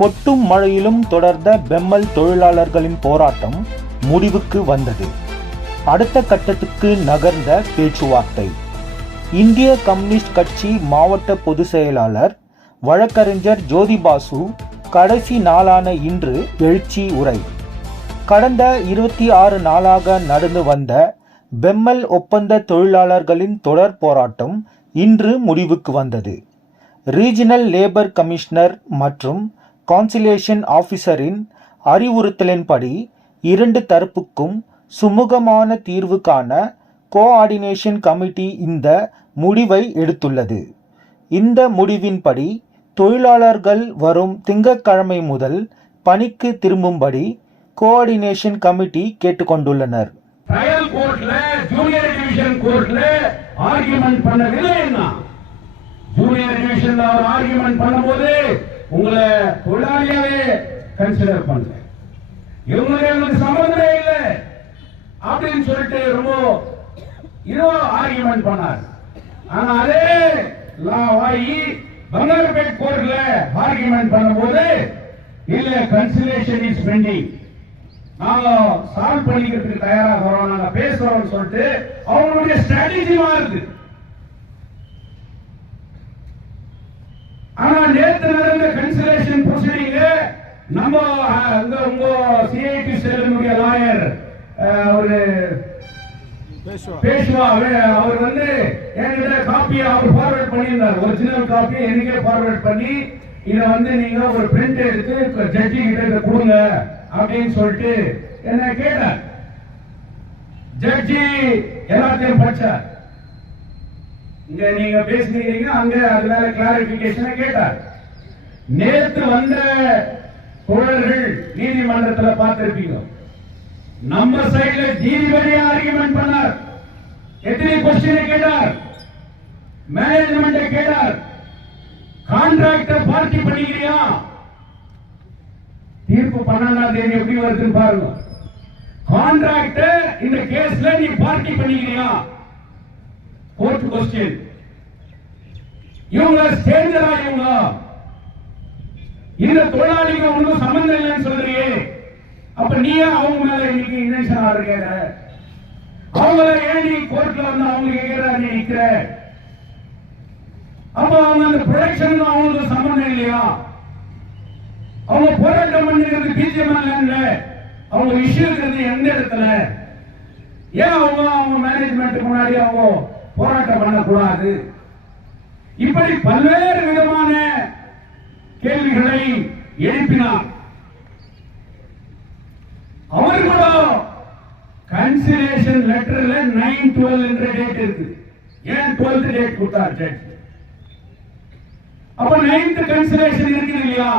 கொட்டும் மழையிலும் தொடர்ந்த பெம்மல் தொழிலாளர்களின் போராட்டம் முடிவுக்கு வந்தது. அடுத்த கட்டத்துக்கு நகர்ந்த பேச்சுவார்த்தை. இந்திய கம்யூனிஸ்ட் கட்சி மாவட்ட பொதுச் செயலாளர் வழக்கறிஞர் ஜோதிபாசு கடைசி நாளான இன்று எழுச்சி உரை. கடந்த 26 நாளாக நடந்து வந்த பெம்மல் ஒப்பந்த தொழிலாளர்களின் தொடர் போராட்டம் இன்று முடிவுக்கு வந்தது. ரீஜனல் லேபர் கமிஷனர் மற்றும் கான்சிலேஷன் ஆஃபீஸரின் அறிவுறுத்தலின்படி இரண்டு தரப்புக்கும் சுமூகமான தீர்வு காண கோஆர்டினேஷன் கமிட்டி இந்த முடிவை எடுத்துள்ளது. இந்த முடிவின்படி தொழிலாளர்கள் வரும் திங்கட்கிழமை முதல் பணிக்கு திரும்பும்படி கோஆர்டினேஷன் கமிட்டி கேட்டுக்கொண்டுள்ளனர். ட்ரையல் கோர்ட்ல ஜூனியர் டிவிஷன் கோர்ட்ல ஆர்குமெண்ட் பண்ணவில்லைன்னா ஜூனியர் டிவிஷன்ல அவர் ஆர்குமெண்ட் பண்ணும்போது உங்களை தொழிலாளியாவே கன்சிடர் பண்ணல, இவங்களுக்கு சம்பந்தமே இல்லை அப்படின்னு சொல்லிட்டு ரொம்ப ஆர்குமெண்ட் பண்ணார். ஆனா அதே வாயி பங்காரப்பேட் கோர்ட்ல ஆர்குமெண்ட் பண்ணும்போது இல்ல கன்சிலேஷன் இஸ் பெண்டிங், நாங்க சால்வ் பண்ணிக்கிறதுக்கு தயாராக வரோம், நாங்க பேசுறோம் சொல்லிட்டு அவங்களுடைய ஸ்ட்ராட்டஜி மாறுது. ஆனா நேற்று நடந்த கன்சிலேஷன் ப்ரொசீடிங் நம்ம உங்க சிஐடி செல்லுடைய லாயர் ஒரு பேஷ்வா அவர் வந்து என்கிட்ட காப்பியை அவர் ஃபார்வர்ட் பண்ணியிருந்தார். ஒரிஜினல் காப்பியை எனக்கே ஃபார்வர்ட் பண்ணி இதை வந்து நீங்க ஒரு பிரிண்ட் எடுத்து ஜட்ஜி கிட்ட கொடுங்க அப்படின்னு சொல்லிட்டு என்ன கேட்டார். ஜட்ஜி எல்லாத்தையும் படிச்சார். இங்க நீங்க பேசுறீங்க, அங்க அது மேல கிளாரிபிகேஷன் கேட்டார். நேற்று வந்த தோழர்கள் நீதிமன்றத்தில் பார்த்திருப்பீங்க, நம்ம சைடுல நீதிபதி ஆர்குமெண்ட் பண்ணார். எத்தனை கொஸ்டின் கேட்டார், மேனேஜ்மெண்ட் கேட்டார், கான்ட்ராக்டர் பார்ட்டி பண்ணிக்கிறியா, தீர்ப்பு 12ஆம் தேதி எப்படி வருதுன்னு பாருங்க. கான்ட்ராக்டர் இந்த கேஸ்ல நீ பார்ட்டி பண்ணிக்கிறியா, கோர்ட் கொஸ்டின். இவங்க ஸ்டேஞ்சரா, இவங்க இந்த தொழிலாளிகள் ஒன்றும் சம்பந்தம் இல்லைன்னு சொல்றியே, அப்ப நீயே அவங்க மேல இன்னைக்கு இன்வென்ஷன் ஆர்டர் கேட்கிற, அவங்கள ஏன் நீ கோர்ட்ல வந்து அவங்க கேட்கிற நீ நிக்கிற, அப்ப அவங்க அந்த ப்ரொடக்ஷன் அவங்களுக்கு சம்பந்தம் இல்லையா, அவங்க போராட்டம் பண்ணிக்கிறது பிஜிஎம்எல்ல, அவங்க இஷ்யூ இருக்கிறது எந்த இடத்துல, ஏன் அவங்க மேனேஜ்மெண்ட் முன்னாடி அவங்க போராட்டம் பண்ணக்கூடாது? இப்படி பல்வேறு விதமான கேள்விகளை எழுப்பினார். அவர் கூட கன்சிலேஷன் லெட்டர்ல 9/12 என்ற டேட் இருக்கு. ஏன் 12th டேட் கொடுத்தார் ஜட்ஜ்? அப்ப 9th கன்சிலேஷன் இருக்குது இல்லையா?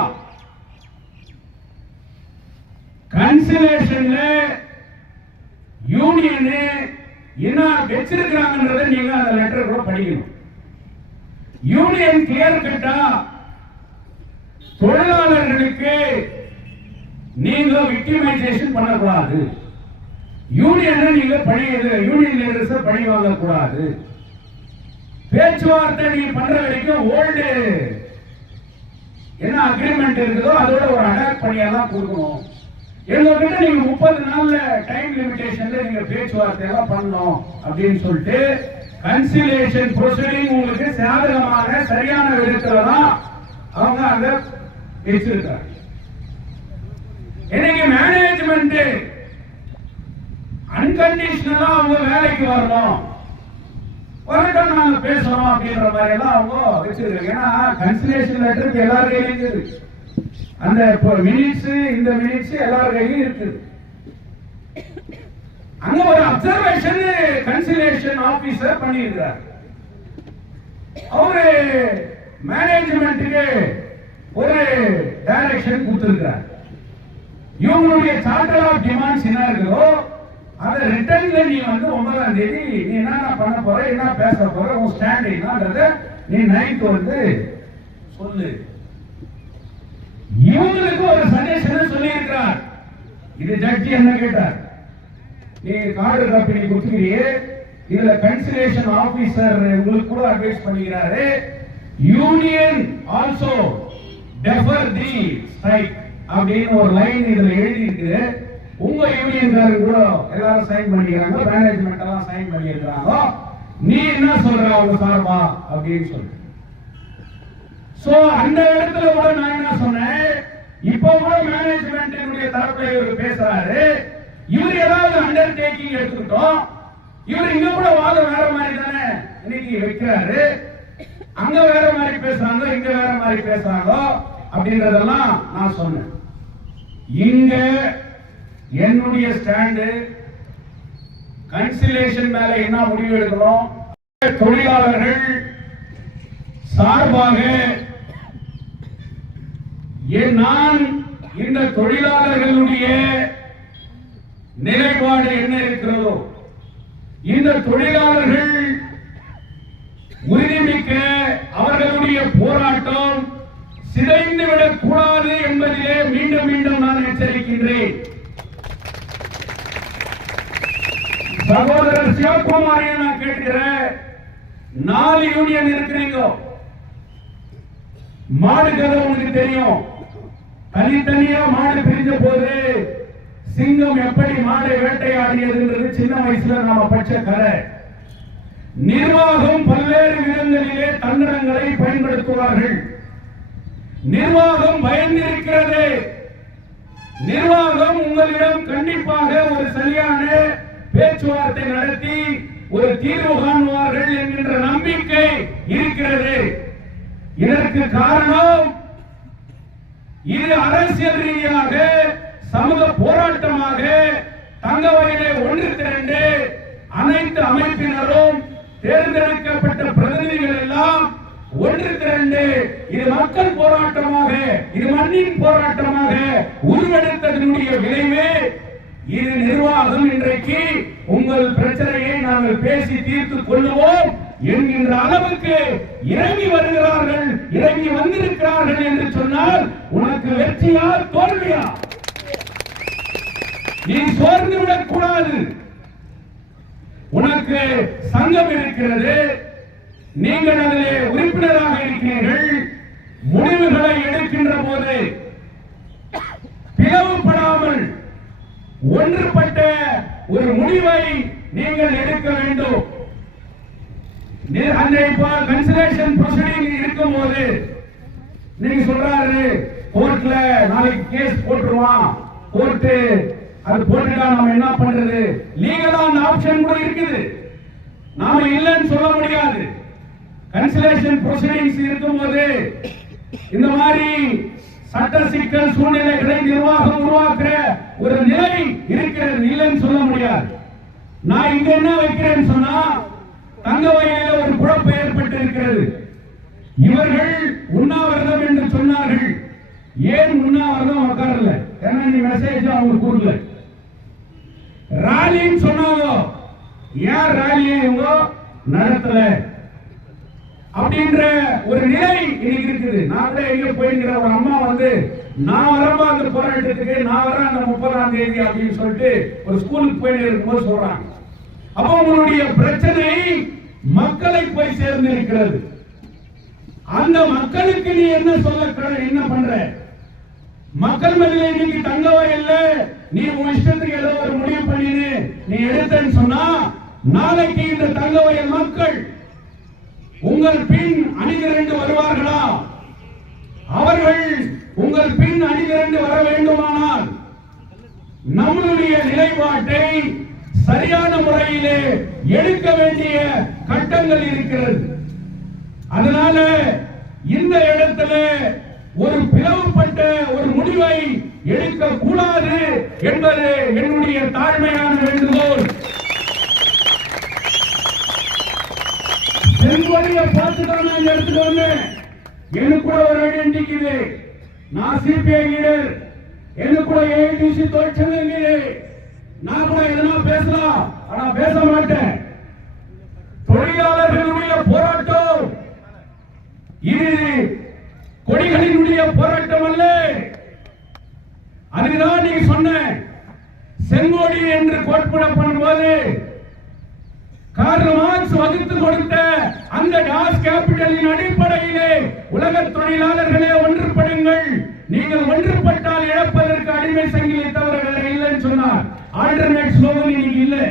கன்சிலேஷன்ல யூனியன் என்ன வச்சிருக்காங்கன்றதை நீங்க அந்த லெட்டர் கூட படிக்கணும். யூனியன் கிளியர் கட்டா தொழிலாளர்களுக்கு நீங்க விக்டிமைசேஷன் பண்ணக்கூடாது, யூனியன் நீங்க யூனியன் லீடர்ஸ் பழி வாங்க கூடாது, பேச்சுவார்த்தை நீங்க பண்ற வரைக்கும் ஓல்டு என்ன அக்ரிமெண்ட் இருக்குதோ அதோட ஒரு அடாப்ட் பண்ணியெல்லாம் கொடுக்கணும். எங்ககிட்ட நீங்க 30 நாள்ல டைம் லிமிடேஷன்ல நீங்க பேச்சுவார்த்தை எல்லாம் பண்ணணும் அப்படின்னு சொல்லிட்டு கன்சிலேஷன் ப்ரொசீடிங் உங்களுக்கு சாதகமான சரியான விதத்துல தான் அவங்க அங்க வச்சிருக்காங்க. இன்னைக்கு மேனேஜ்மெண்ட் அன்கண்டிஷனலா அவங்க வேலைக்கு வரணும், வரட்டும் நாங்க பேசுறோம் அப்படின்ற மாதிரி எல்லாம் அவங்க வச்சிருக்காங்க. ஏன்னா கன்சிலேஷன் லெட்டருக்கு எல்லாரும் கையிலும் இருக்கு, அந்த மினிட்ஸ் இந்த மினிட்ஸ் எல்லாரும் கையிலும் இருக்குது. அங்க ஒரு அப்சர்வேஷன் கன்சிலேஷன் ஆபீசர் பண்ணியிருக்கிறார். அவரு மேனேஜ்மெண்ட்டுக்கு ஒரு டைரக்ஷன் கொடுத்திருக்கிறார். இவங்களுடைய சார்ட்டர் ஆஃப் டிமாண்ட்ஸ் என்ன இருக்கோ அதை ரிட்டர்ன்ல நீ வந்து 9ஆம் தேதி நீ என்ன பண்ண போற, என்ன பேச போற, உன் ஸ்டாண்ட் என்னன்றத நீ 9th வந்து சொல்லு. இவங்களுக்கு ஒரு சஜஷன் சொல்லி இருக்கிறார். இது ஜட்ஜி என்ன கேட்டார், நீ கார்டு காப்பி நீ கொடுத்துக்கிறியே, இதுல கன்சிலேஷன் ஆபீசர் உங்களுக்கு கூட அட்வைஸ் பண்ணிக்கிறாரு, யூனியன் ஆல்சோ டெஃபர் தி ஸ்ட்ரைக் அப்படின்னு ஒரு லைன் இதுல எழுதி இருக்கு. உங்க யூனியன்காரங்க கூட எல்லாரும் சைன் பண்ணிக்கிறாங்க, மேனேஜ்மெண்ட் எல்லாம் சைன் பண்ணிருக்காங்க. நீ என்ன சொல்ற அவங்க சார்பா அப்படின்னு சொல்லு. சோ அந்த இடத்துல கூட நான் என்ன சொன்னேன், இப்போ கூட மேனேஜ்மெண்ட் தரப்புல இவர் பேசுறாரு, இவர் ஏதாவது அண்டர்டேக்கிங் எடுத்துக்கிட்டோம், இவர் இங்க கூட வாதம் வேற மாதிரி தானே இன்னைக்கு வைக்கிறாரு, அங்க வேற மாதிரி பேசுறாங்க, இங்க வேற மாதிரி பேசுறாங்க அப்படின்றதெல்லாம் நான் சொன்னேன். இங்க என்னுடைய ஸ்டாண்டு கன்சிலேஷன் மேல என்ன முடிவு எடுக்கணும், தொழிலாளர்கள் சார்பாக நான் இந்த தொழிலாளர்களுடைய நிலைப்பாடு என்ன இருக்கிறதோ, இந்த தொழிலாளர்கள் உறுதிமிக்க அவர்களுடைய போராட்டம் சிதைந்துவிடக் கூடாது என்பதிலே மீண்டும் மீண்டும் நான் எச்சரிக்கின்றேன். சகோதரர் சிவகுமாரையை நான் கேட்கிறேன், 4 யூனியன் இருக்கிறீங்க, மாடு கதை உங்களுக்கு தெரியும். தனித்தனியா மாடு பிரிஞ்ச போது சிங்கம் எப்படி மாடை வேட்டையாடியது சின்ன வயசுல நாம பச்ச கதை. நிர்வாகம் பல்வேறு விதங்களிலே தந்திரங்களை பயன்படுத்துவார்கள். நிர்வாகம் பயந்திருக்கிறது. நிர்வாகம் உங்களிடம் கண்டிப்பாக ஒரு சரியான பேச்சுவார்த்தை நடத்தி ஒரு தீர்வு காணுவார்கள் என்கின்ற நம்பிக்கை இருக்கிறது. இதற்கு காரணம் இது அரசியல் ரீதியாக சமூக போராட்டமாக தங்கவயலே ஒன்று திரண்டு அனைத்து அமைப்பினரும் தேர்ந்தெடுக்கப்பட்ட பிரதிநிதிகள் எல்லாம் ஒன்று திரண்டு இது மக்கள் போராட்டமாக, இது மண்ணின் போராட்டமாக உருவெடுத்ததனுடைய விளைவு. இது நிர்வாகம் இன்றைக்கு உங்கள் பிரச்சனையை நாங்கள் பேசி தீர்த்துக் கொள்ளுவோம் என்கின்ற அளவுக்கு இறங்கி வருகிறார்கள், இறங்கி வந்திருக்கிறார்கள் என்று சொன்னால் உனக்கு வெற்றியா தோல்வியா? நீ சோர்ந்து விடக் கூடாது. உனக்கு சங்கம் இருக்கிறது, நீங்கள் அதிலே உறுப்பினராக இருக்கிறீர்கள். முடிவுகளை எடுக்கின்ற போது பிளவுபடாமல் ஒன்றுபட்ட ஒரு முடிவை நீங்கள் எடுக்க வேண்டும். அந்த கன்சிலேஷன் ப்ரொசீடிங் இருக்கும் போது நீங்க சொல்றாரு கோர்ட்ல நாளைக்கு கேஸ் போட்டுருவான், கோர்ட் அது போட்டுட்டா நம்ம என்ன பண்றது? லீகலா அந்த ஆப்ஷன் கூட இருக்குது, நாம இல்லைன்னு சொல்ல முடியாது. கன்சிலேஷன் ப்ரொசீடிங்ஸ் இருக்கும் போது இந்த மாதிரி சட்ட சிக்கல் சூழ்நிலைகளை நிர்வாகம் உருவாக்குற ஒரு நிலை இருக்கிறது, இல்லைன்னு சொல்ல முடியாது. நான் இங்க என்ன வைக்கிறேன்னு சொன்னா, தங்கவயலில ஒரு குழப்பம் ஏற்பட்டு இருக்கிறது. இவர்கள் உண்ணாவிரதம் என்று சொன்னார்கள். ஏன் உண்ணாவிரதம் உட்காரல? ஏன்னா நீ மெசேஜ் அவங்க கூறல. ராலின்னு சொன்னாங்க, ஏன் ராலியை இவங்க நடத்தல அப்படின்ற ஒரு நிலை இன்னைக்கு இருக்குது. நான் கூட எங்க போயிருக்கிற ஒரு அம்மா வந்து, நான் வரமா அந்த போராட்டத்துக்கு, நான் வர அந்த 30ஆம் தேதி அப்படின்னு சொல்லிட்டு ஒரு ஸ்கூலுக்கு போயிட்டு இருக்கும்போது சொல்றாங்க. அப்போ உங்களுடைய பிரச்சனை மக்களை போய் சேர்ந்து இருக்கிறது. அந்த மக்களுக்கு நீ என்ன சொல்ல, என்ன பண்ற? மக்கள் மத்தியில இன்னைக்கு தங்கவயல்ல நீ உன் இஷ்டத்துக்கு ஏதோ ஒரு முடிவு பண்ணினு நீ எடுத்தன்னு சொன்னா, நாளைக்கு இந்த தங்கவயல் மக்கள் உங்கள் பின் அணிதிரண்டு வருவார்களா? அவர்கள் உங்கள் பின் அணிதிரண்டு வர வேண்டுமானால் நம்மளுடைய நிலைப்பாட்டை சரியான முறையிலே எடுக்க வேண்டிய கட்டங்கள் இருக்கிறது. அதனால இந்த இடத்துல ஒரு பிளவுபட்ட ஒரு முடிவை எடுக்க கூடாது என்பது என்னுடைய தாழ்மையான வேண்டுகோள். செங்கோடியை பார்த்துதான் நான் எடுத்துட்டு வந்தேன். எனக்கு கூட ஒரு ஐடென்டிட்டி, நான் சிபிஐ லீடர், எனக்கு கூட ஏஐடிசி தொழிற்சங்க லீடர், நான் கூட எதனா பேசலாம், ஆனா பேச மாட்டேன். தொழிலாளர்களுடைய போராட்டம் இது கொடிகளினுடைய போராட்டம் அல்ல. அதுதான் நீங்க சொன்ன செங்கோடி என்று கோட்பட பண்ணும்போது கார்ல் மார்க்ஸ் வகுத்து கொடுத்த அந்த டாஸ் கேபிட்டலின் அடிப்படையிலே உலக தொழிலாளர்களே ஒன்றுபடுங்கள். நீங்கள் ஒன்றுபட்டால் இழப்பதற்கு அடிமை சங்கிலி தவிர வேற இல்லைன்னு சொன்னார். ஆல்டர்னேட் ஸ்லோகன் இன்னைக்கு இல்லை.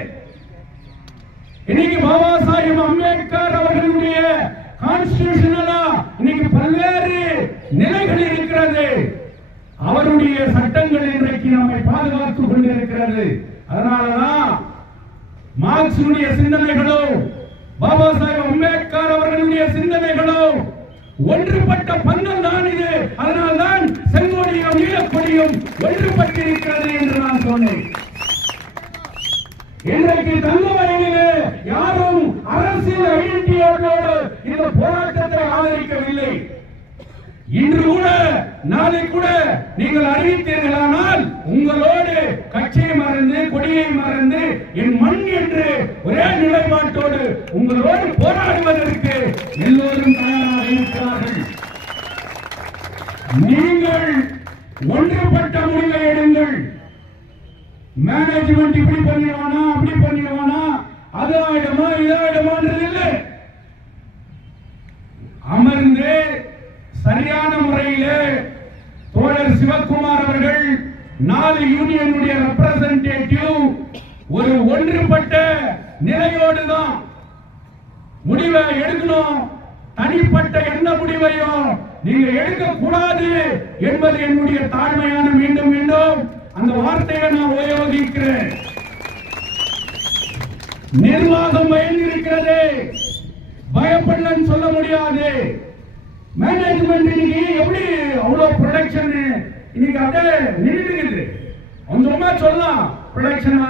இன்னைக்கு பாபா சாஹிப் அம்பேத்கர் அவர்களுடைய கான்ஸ்டிடியூஷனலா இன்னைக்கு பல்வேறு நிலைகள் இருக்கிறது. அவருடைய சட்டங்கள் இன்றைக்கு நம்மை பாதுகாத்துக் கொண்டிருக்கிறது. அதனாலதான் மார்க்சுடைய சிந்தனைகளோ பாபா சாஹிப் அம்பேத்கர் அவர்களுடைய சிந்தனைகளோ ஒன்றுபட்ட பந்தம் தான் இது. அதனால்தான் செங்கோடியும் நீலக்கொடியும் ஒன்றுபட்டிருக்கிறது என்று நான் சொன்னேன். இன்றைக்கு தங்க வயலிலே யாரும் அரசியல் ஐடென்டிட்டியோடு இந்த போராட்டத்தை ஆதரிக்கவில்லை. இன்று கூட நாளை கூட நீங்கள் அறிவித்தீர்களானால் உங்களோடு கட்சியை மறந்து கொடியை மறந்து என் மண் என்று ஒரே நிலைப்பாட்டோடு உங்களோடு போராடுவதற்கு எல்லோரும் தயாராக இருக்கிறார்கள். நீங்கள் ஒன்றுபட்ட முடிவை எடுங்கள். மேனேஜ்மெண்ட் இப்படி பண்ணிடுவானா அப்படி பண்ணிடுவானா அது ஆயிடுமா இதாயிடுமான்றது இல்லை. அமர்ந்து சரியான முறையிலே தோழர் சிவகுமார் அவர்கள் 4 யூனியனுடைய ரெப்ரசன்டேட்டிவ் ஒரு ஒன்றுபட்ட நிலையோடு தான் முடிவை எடுக்கணும். தனிப்பட்ட எந்த முடிவையும் நீங்க எடுக்க கூடாது என்பது என்னுடைய தாழ்மையான மீண்டும் மீண்டும் அந்த வார்த்தையை நான் உபயோகிக்கிறேன். நிர்வாகம் பயந்திருக்கிறது, பயப்படலன்னு சொல்ல முடியாது. மேனேஜ்மெண்ட் இன்னைக்கு எப்படி அவ்வளவு ப்ரொடக்ஷன் இன்னைக்கு அப்படியே நின்றுட்டு கொஞ்சமா சொல்லலாம். ப்ரொடக்ஷன்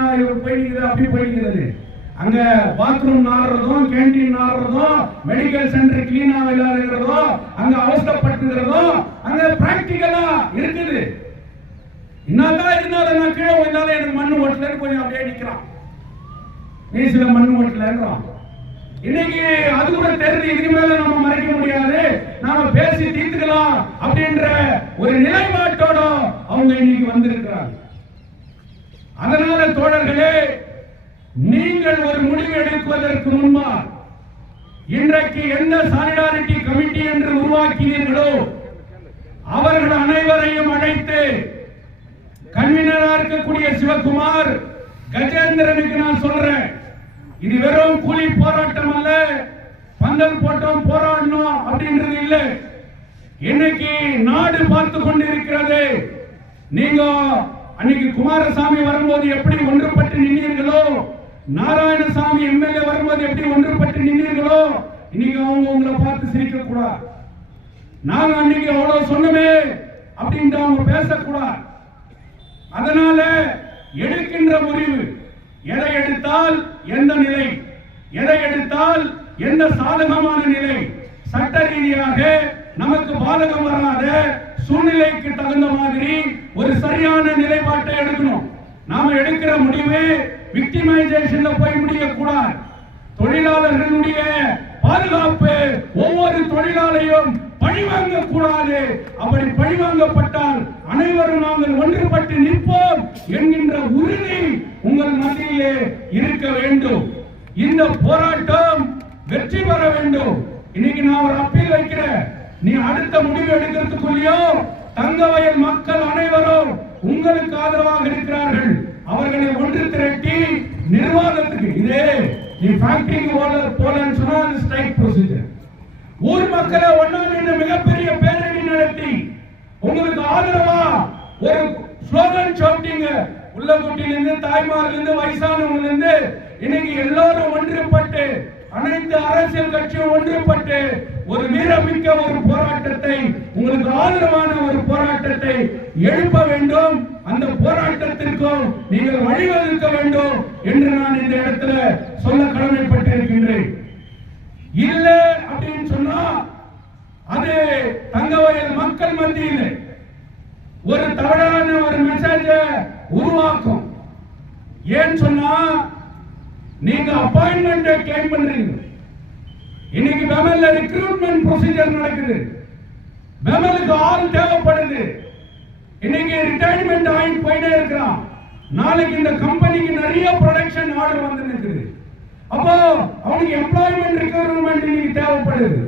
போயிடுது அப்படி போயிடுது. அங்க பாத்ரூம் நாடுறதும் கேண்டீன் நாடுறதும் மெடிக்கல் சென்டர் கிளீனா இல்லாததும் அங்க அவஸ்தப்பட்டுகிறதும் அங்க பிராக்டிகலா இருக்குது. என்னதான் இருந்தாலும் நான் கீழே வந்தாலும் எனக்கு மண்ணு ஓட்டலன்னு கொஞ்சம் அப்படியே நிக்கிறான். வீசில மண்ணு ஓட்டலன்றான். இன்னைக்கு அது கூட தெரிஞ்சு இதுக்கு மேல நம்ம மறைக்க முடியாது, நாம பேசி தீர்த்துக்கலாம் அப்படின்ற ஒரு நிலைப்பாட்டோட அவங்க இன்னைக்கு வந்திருக்கிறாங்க. அதனால தோழர்களே, நீங்கள் ஒரு முடிவு எடுப்பதற்கு முன்பா இன்றைக்கு எந்த சாலிடாரிட்டி கமிட்டி என்று உருவாக்கினீர்களோ அவர்கள் அனைவரையும் அழைத்து கன்வீனரா இருக்கக்கூடிய சிவகுமார் கஜேந்திரனுக்கு நான் சொல்றேன், இது வெறும் கூலி போராட்டம் அல்ல, பந்தல் போட்டோம் போராடணும் அப்படின்றது இல்லை. இன்னைக்கு நாடு பார்த்து கொண்டிருக்கிறது. நீங்க அன்னைக்கு குமாரசாமி வரும்போது எப்படி ஒன்றுபட்டு நின்றீர்களோ, நாராயணசாமி எம்எல்ஏ வரும்போது எப்படி ஒன்றுபட்டு நின்றீர்களோ, இன்னைக்கு அவங்க உங்களை பார்த்து சிரிக்க கூடாது. நாங்க அன்னைக்கு அவ்வளவு சொன்னமே அப்படின்னு அவங்க பேசக்கூடாது. அதனால எடுக்கின்ற முடிவு, எதை எடுத்தால் எந்த நிலை, எதை எடுத்தால் எந்த சாதகமான நிலை, சட்ட ரீதியாக நமக்கு பாதகம் வராத சூழ்நிலைக்கு தகுந்த மாதிரி ஒரு சரியான நிலைப்பாட்டை எடுக்கணும். நாம எடுக்கிற முடிவு விக்டிமைசேஷன்ல போய் முடியக்கூடாது. தொழிலாளர்களுடைய பாதுகாப்பு, ஒவ்வொரு தொழிலாளையும் பழிவாங்க கூடாது. அப்படி பழிவாங்கப்பட்டால் அனைவரும் நாங்கள் ஒன்றுபட்டு நிற்போம் என்கின்ற உறுதி உங்கள் மத்தியிலே இருக்க வேண்டும். இந்த போராட்டம் வெற்றி பெற வேண்டும். இன்னைக்கு நான் ஒரு அப்பீல் வைக்கிறேன். நீ அடுத்த முடிவு எடுக்கிறதுக்குள்ளேயோ தங்கவயல் மக்கள் அனைவரும் உங்களுக்கு ஆதரவாக இருக்கிறார்கள். அவர்களை ஒன்று திரட்டி நிர்வாகத்துக்கு இதே நீ ஃபேக்டரிக்கு போலன்னு சொன்னா ஸ்ட்ரைக் ப்ரொசீஜர். ஊர் மக்களை ஒன்னா நின்று மிகப்பெரிய பேரணி நடத்தி உங்களுக்கு ஆதரவா ஒரு ஸ்லோகன் சொல்லிட்டீங்க. உள்ளகுட்டிலிருந்து தாய்மாரிலிருந்து வயசானவங்க இன்னைக்கு எல்லாரும் ஒன்றுபட்டு அனைத்து அரசியல் கட்சியும் ஒன்றுபட்டு ஒரு வீரமிக்க ஒரு போராட்டத்தை, உங்களுக்கு ஆதரவான ஒரு போராட்டத்தை எழுப்ப வேண்டும். அந்த போராட்டத்திற்கும் நீங்கள் வழிவகுக்க வேண்டும் என்று நான் இந்த இடத்துல சொல்ல கடமைப்பட்டிருக்கின்றேன். இல்ல அப்படின்னு சொன்னா அது தங்கவயல் மக்கள் மத்தியில் ஒரு தவறான ஒரு மெசேஜ உருவாக்கும். ஏன் சொன்னா நீங்க அப்பாயின்மெண்ட் கிளைம் பண்றீங்க. இன்னைக்கு பெமல்ல ரெக்ரூட்மெண்ட் ப்ரொசீஜர் நடக்குது. பெமலுக்கு ஆள் தேவைப்படுது. இன்னைக்கு ரிட்டையர்மெண்ட் ஆயிட்டு போயிட்டே இருக்கிறான். நாளைக்கு இந்த கம்பெனிக்கு நிறைய ப்ரொடக்ஷன் ஆர்டர் வந்து இருக்குது. அப்போ அவனுக்கு எம்ப்ளாய்மெண்ட் ரெக்யர்மெண்ட் நீங்க தேவைப்படுது.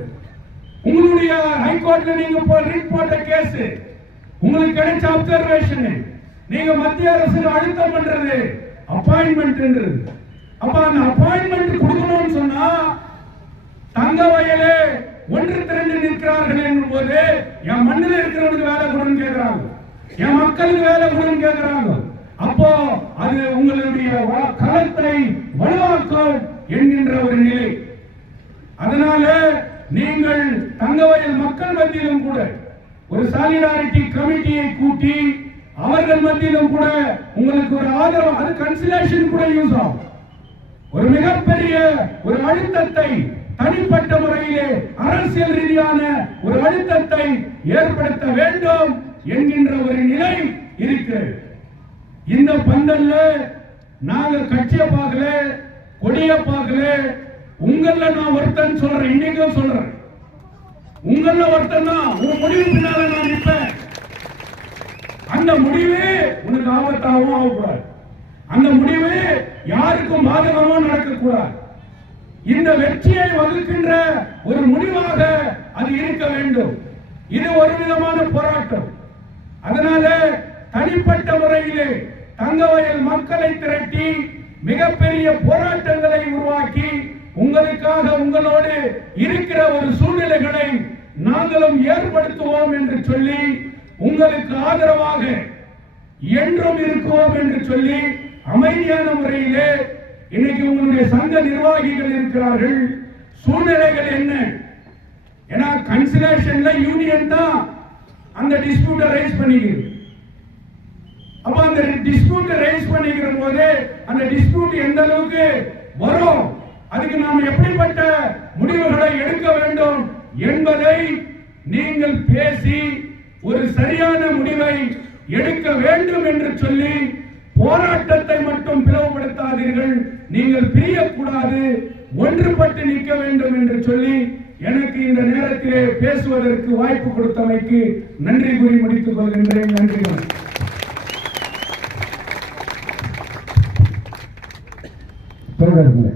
உங்களுடைய ஹைகோர்ட்ல நீங்க போட்ட கேஸ் உங்களுக்கு கிடைச்ச அப்சர்வேஷன் நீங்க மத்திய அரசு அழுத்தம் பண்றது அப்பாயின்மெண்ட்ன்றது. அப்ப அந்த அப்பாயின்மெண்ட் கொடுக்கணும்னு சொன்னா தங்க வயலே ஒன்று திரண்டு நிற்கிறார்கள் என்னும் போது என் மண்ணில் இருக்கிறவனுக்கு வேலை கொடுன்னு கேட்கிறாங்க, என் மக்களுக்கு வேலை கொடுன்னு கேட்கிறாங்க. அப்போ அது உங்களுடைய களத்தை வலுவாக்கும் என்கின்ற ஒரு நிலை. அதனால நீங்கள் தங்கவயல் மக்கள் மத்தியிலும் கூட ஒரு சாலிடாரிட்டி கமிட்டியை கூட்டி அவர்கள் மத்தியிலும் கூட உங்களுக்கு ஒரு ஆதரவு, அது கன்சிலேஷன் கூட யூஸ் ஆகும். ஒரு மிகப்பெரிய ஒரு அழுத்தத்தை தனிப்பட்ட முறையிலே அரசியல் ரீதியான ஒரு அழுத்தத்தை ஏற்படுத்த வேண்டும் என்கின்ற ஒரு நிலை இருக்கிறது. இந்த பந்தல்ல நாங்க கட்சியை பார்க்கல, கொடிய பார்க்கல. உங்கள நான் ஒருத்தன் சொல்றேன், இன்னைக்கும் சொல்றேன், உங்கள ஒருத்தன் தான் உன் முடிவு பின்னால நான் நிற்பேன். அந்த முடிவு உனக்கு ஆபத்தாகவும் ஆகக்கூடாது, அந்த முடிவு யாருக்கும் பாதகமும் நடக்கக்கூடாது. இந்த வெற்றியை வகுக்கின்ற ஒரு முடிவாக அது இருக்க வேண்டும். இது ஒரு விதமான போராட்டம். அதனால தனிப்பட்ட முறையிலே தங்கவயல் மக்களை திரட்டி மிகப்பெரிய போராட்டங்களை உருவாக்கி உங்களுக்காக உங்களோடு இருக்கிற ஒரு சூழ்நிலைகளை நாங்களும் ஏற்படுத்துவோம் என்று சொல்லி உங்களுக்கு ஆதரவாக என்றும் இருக்குவோம் என்று சொல்லி அமைதியான முறையிலே இன்னைக்கு உங்களுடைய சங்க நிர்வாகிகள் இருக்கிறார்கள். சூழ்நிலைகள் என்ன? ஏன்னா கன்சிலேஷன்ல யூனியன் தான் அந்த டிஸ்பியூட்டை ரைஸ் பண்ணிக்கிறது. அப்ப அந்த டிஸ்பியூட்டை ரைஸ் பண்ணிக்கிற போது அந்த டிஸ்பியூட் எந்த அளவுக்கு வரும், அதுக்கு நாம் எப்படிப்பட்ட முடிவுகளை எடுக்க வேண்டும் என்பதை நீங்கள் பேசி ஒரு சரியான முடிவை எடுக்க வேண்டும் என்று சொல்லி போராட்டத்தை மட்டும் பிளவுபடுத்தாதீர்கள், நீங்கள் பிரியக்கூடாது, ஒன்றுபட்டு நிற்க வேண்டும் என்று சொல்லி எனக்கு இந்த நேரத்திலே பேசுவதற்கு வாய்ப்பு கொடுத்தமைக்கு நன்றி கூறி முடித்துக் கொள்கின்றேன். நன்றி. தொடர்ந்து